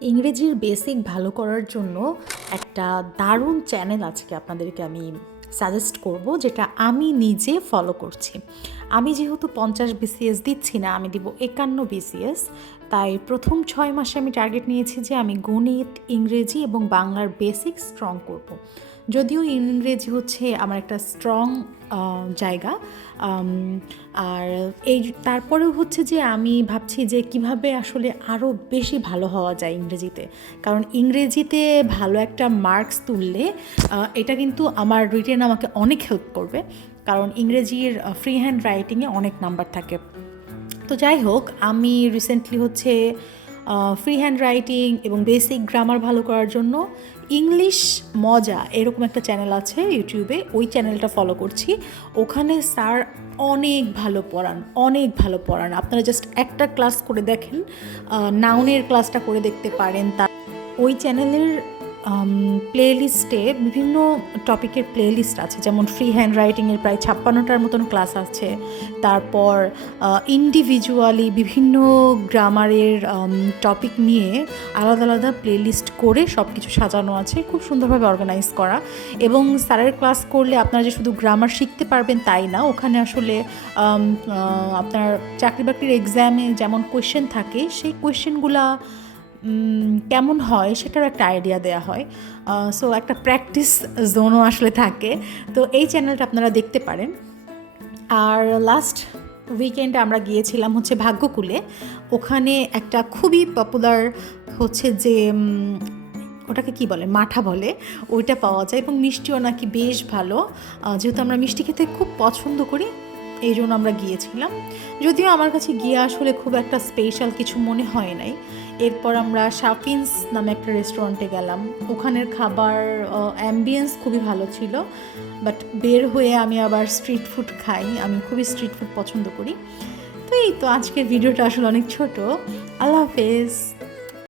ইংরেজির বেসিক ভালো করার জন্য একটা দারুণ চ্যানেল আজকে আপনাদেরকে আমি সাজেস্ট করব, যেটা আমি নিজে ফলো করছি আমি যেহেতু পঞ্চাশ বিসিএস দিচ্ছি না, আমি দিব একান্ন বিসিএস তাই প্রথম ছয় মাসে আমি টার্গেট নিয়েছি যে আমি গণিত, ইংরেজি এবং বাংলার বেসিক স্ট্রং করব। যদিও ইংরেজি হচ্ছে আমার একটা স্ট্রং জায়গা। আর এই তারপরেও হচ্ছে যে আমি ভাবছি যে কীভাবে আসলে আরও বেশি ভালো হওয়া যায় ইংরেজিতে। কারণ ইংরেজিতে ভালো একটা মার্কস তুললে এটা কিন্তু আমার রিটেন আমাকে অনেক হেল্প করবে। কারণ ইংরেজির ফ্রি হ্যান্ড রাইটিংয়ে অনেক নাম্বার থাকে। তো যাই হোক, আমি রিসেন্টলি হচ্ছে ফ্রি হ্যান্ড রাইটিং এবং বেসিক গ্রামার ভালো করার জন্য ইংলিশ মজা এরকম একটা চ্যানেল আছে ইউটিউবে ওই চ্যানেলটা ফলো করছি। ওখানে স্যার অনেক ভালো পড়ান অনেক ভালো পড়ান। আপনারা জাস্ট একটা ক্লাস করে দেখেন নাউনের ক্লাসটা করে দেখতে পারেন। তার ওই চ্যানেলের প্লেলিস্টে বিভিন্ন টপিকের প্লেলিস্ট আছে। যেমন ফ্রি হ্যান্ড রাইটিংয়ের প্রায় ছাপ্পান্নটার মতন ক্লাস আছে। তারপর ইন্ডিভিজুয়ালি বিভিন্ন গ্রামারের টপিক নিয়ে আলাদা আলাদা প্লেলিস্ট করে সব কিছু সাজানো আছে। খুব সুন্দরভাবে অর্গানাইজ করা। এবং স্যারের ক্লাস করলে আপনারা যে শুধু গ্রামার শিখতে পারবেন তাই না, ওখানে আসলে আপনার চাকরি বাকরির এক্সামে যেমন কোয়েশ্চেন থাকে, সেই কোয়েশ্চেনগুলা কেমন হয় সেটার একটা আইডিয়া দেওয়া হয়। সো একটা প্র্যাকটিস জোনও আসলে থাকে। তো এই চ্যানেলটা আপনারা দেখতে পারেন। আর লাস্ট উইকেন্ডে আমরা গিয়েছিলাম হচ্ছে ভাগ্যকুলে। ওখানে একটা খুবই পপুলার হচ্ছে যে ওটাকে কি বলে? মাঠা বলে। ওইটা পাওয়া যায় এবং মিষ্টিও নাকি বেশ ভালো। যেহেতু আমরা মিষ্টি খেতে খুব পছন্দ করি এই জন্য আমরা গিয়েছিলাম। যদিও আমার কাছে গিয়ে আসলে খুব একটা স্পেশাল কিছু মনে হয় নাই। এরপর আমরা শাফিন্স নামে একটা রেস্টুরেন্টে গেলাম। ওখানের খাবার অ্যাম্বিয়েন্স খুবই ভালো ছিল। বাট বের হয়ে আমি আবার স্ট্রিট ফুড খাই। আমি খুবই স্ট্রিট ফুড পছন্দ করি। তো এই তো আজকের ভিডিওটা আসলে অনেক ছোট। আল্লাহ হাফেজ।